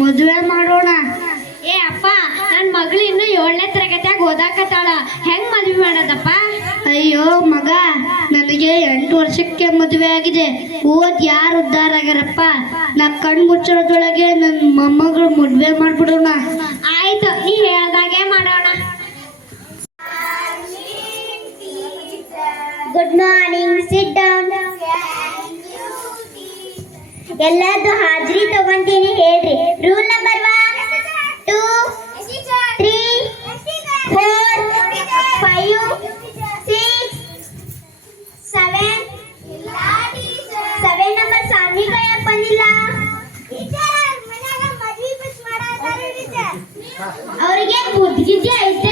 ಮದುವೆ ಮಾಡೋಣ. ಏ ಅಪ್ಪ ನನ್ನ ಮಗಳು ಇನ್ನು ಏಳನೇ ತರಗತಿಯಾಗ ಓದಾಕತ್ತಾಳ. ಹೆಂಗ್ ಮದ್ವೆ ಮಾಡೋದಪ್ಪ? ಅಯ್ಯೋ ಮಗ ನನಗೆ ಎಂಟು ವರ್ಷಕ್ಕೆ ಮದುವೆ ಆಗಿದೆ. ಓದ್ ಯಾರು ಉದ್ಧಾರ ಆಗ್ಯಾರಪ್ಪ? ನಾ ಕಣ್ ಮುಚ್ಚೋದ್ರೊಳಗೆ ನನ್ನ ಮೊಮ್ಮಗಳು ಮದುವೆ ಮಾಡ್ಬಿಡೋಣ. ಆಯ್ತು ನೀ ಎಲ್ಲಾರ್ದು ಹಾಜರಿ ತಗೊಂತೀನಿ ಹೇಳ್ರಿ rule number one two three four five six seven seven number Sanvika ಯಾಕೆ ಬಂದಿಲ್ಲ ಅವ್ರಿಗೆ ಬುದ್ಧಿಗಿದ್ದೆ ಐತೆ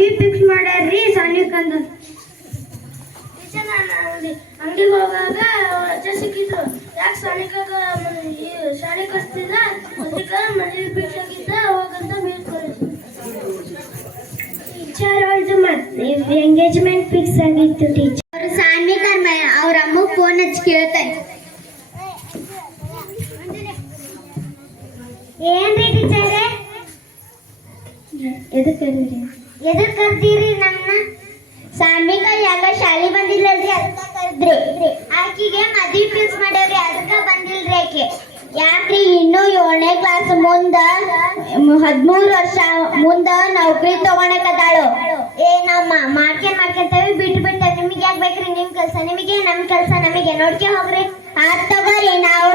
ಟೀಚರ್ ಫಿಕ್ಸ್ ಮಾಡ್ಯಾರ್ರಿ ನಾನು ಅಂಗಡಿಗೆ ಹೋಗಾಗ ರಜೆ ಸಿಕ್ಕಿದ್ರು ಯಾಕೆ ಸಾಲಿಕಾಗ ಶಾಲೆ ಕಳಿಸ್ತಿಲ್ಲ? ಅದಕ್ಕೆ ಫಿಕ್ಸ್ ಆಗಿದ್ದ ಹೋಗಂತ ಮೇಲ್ ಟೀಚರ್ ಅವ್ರದ್ದು ಮತ್ತೆ ಎಂಗೇಜ್ಮೆಂಟ್ ಫಿಕ್ಸ್ ಆಗಿತ್ತು ಟೀಚರ್ ಅವ್ರು ಸಾನ್ವಿಕರ್ ಅವ್ರ ಅಮ್ಮ ಫೋನ್ ಹಚ್ಚಿ ಕೇಳ್ತಾರೆ. ಏನ್ರಿ ಟೀಚರ್ ಎದಕ್ಕೆ ಕರೀರಿ? ಎದಕ್ ಕರ್ದಿರಿ ನನ್ನ ಸಾನ್ವಿಕಾ ಯಾಕ ಶಾಲಿ ಬಂದಿಲ್ಲಲ್ರಿ? ಅದಕ್ಕ ಕರ್ದ್ರಿ. ಆಕಿಗೆ ಮದ್ವಿ ಫಿಕ್ಸ್ ಮಾಡ್ಯಾವ್ರಿ. ಅದಕ್ಕ ಬಂದಿಲ್ರಿ ಆಕೆ. ಯಾಕ್ರಿ ಇನ್ನೂ ಏಳನೇ ಕ್ಲಾಸ್ ಮುಂದ ಹದಿಮೂರು ವರ್ಷ ಮುಂದ ನೌಕರಿ ತಗೊಳಕತ್ತಾಳು ಏ ನಮ್ಮ, ಮಾಡ್ಕೆ ಮಾಡ್ಕೊಂತೇವಿ ಬಿಟ್ಟು ಬಿಟ್ಟ. ನಿಮಗೆ ಯಾಕೆ ಬೇಕ್ರಿ ನಿಮ್ ಕೆಲಸ? ನಿಮಗೆ, ನಮ್ ಕೆಲಸ ನಮಗೆ. ನೋಡ್ಕೆ ಹೋಗ್ರಿ. ಆತ್ ತಗೋರಿ. ನಾವು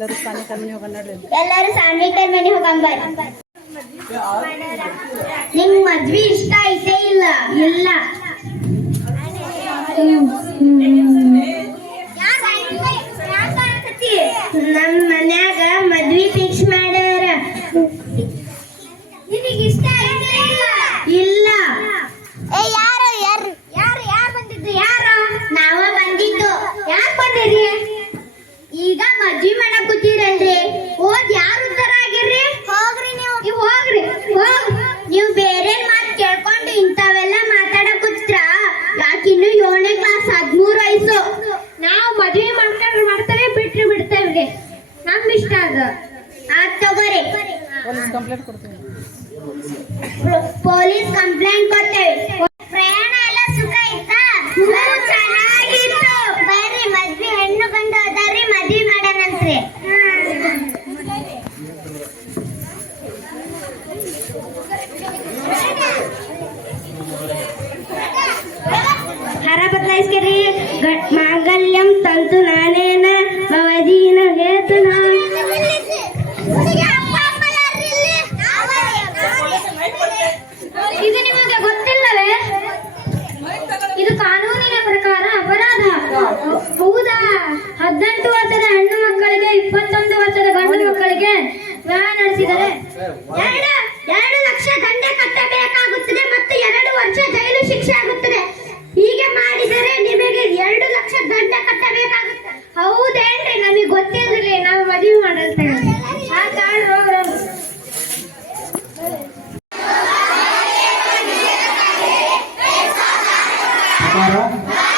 ಎಲ್ಲರೂ ಸ್ಥಾನಿಕ ಮನೆ ಹೋಗೋಣ ನಡ್ರಿ. ಎಲ್ಲರೂ ಸಾನ್ವಿಕರ್ ಮನೆ ಹೋಗೋಣ ಬರ್ರಿ. ನಿಮ್ ಮದ್ವಿ ಇಷ್ಟ ಐತೆ ಇಲ್ಲ? ಇಲ್ಲ. ನಮ್ ಮನ್ಯಾಗ ಮದ್ವಿ ಫಿಕ್ಸ್ ಮಾಡ್ಯಾರ ನಿನಗೆ ಇಷ್ಟ ಐತೆ ಇಲ್ಲ ಏ ಯಾರು ಯಾರು ಯಾರು ಯಾರು ಬಂದಿದ್ದು ಯಾರು ನಾವ ಬಂದಿದ್ದು ಯಾಕೆ ಬಂದಿರಿ ಈಗ ಮದ್ವಿ ಮಾಡಕ್ ಕೂತೀರಲ್ರಿ ಓದ್ ಯಾರು ಉತ್ತರ ಆಗಿರ್ರಿ ಹೋಗ್ರಿ ನೀವು ನೀವು ಹೋಗ್ರಿ ಹೋಗ್ ನೀವು ಬೇರೆ ಮಾತು ಕೇಳ್ಕೊಂಡು ಇಂಥವೆಲ್ಲ ಮಾತಾಡಕ್ ಕೂತ್ರ ಯಾಕಿನ್ನು ಏಳನೇ ಕ್ಲಾಸ್ ಹದಿಮೂರು ವಯಸ್ಸು ನಾವು ಮದ್ವೆ ಮಾಡ್ಕೊಂಡ್ರೆ ಮಾಡ್ತೇವೆ ಬಿಟ್ರೆ ಬಿಡ್ತೇವೆ ನಮ್ ಇಷ್ಟ ಅದ ಆತ್ ತಗೋರಿ ಪೊಲೀಸ್ ಕಂಪ್ಲೇಂಟ್ ಕೊಡ್ತೀನಿ ಪೊಲೀಸ್ ಕಂಪ್ಲೇಂಟ್ ಕೊಡ್ತೇವೆ ಪ್ರಯಾಣ ಎಲ್ಲ ಸುಖ ಇತ್ತಾ? ಚೆನ್ನಾಗಿತ್ತು. ಬರ್ರಿ ಹೆಣ್ಣು ಅದಾರ್ರಿ ಹರ ಮಾಂಗಲ್ಯಂ ತಂತು ನಾನೇನ ಭವದೀನ ದಂಡ ಕಟ್ಟಬೇಕಾಗುತ್ತದೆ ಮತ್ತು ಎರಡು ವರ್ಷ ಜೈಲು ಶಿಕ್ಷೆ ಆಗುತ್ತದೆ. ಹೀಗೆ ಮಾಡಿದರೆ ನಿಮಗೆ ಎರಡು ಲಕ್ಷ ದಂಡ ಕಟ್ಟಬೇಕಾಗುತ್ತದೆ. ಹೌದೇನ್ರಿ ನಮಗೆ ಗೊತ್ತಿರಲಿ ನಾವು ಮದುವೆ ಮಾಡಲ್ತೇವೆ Para.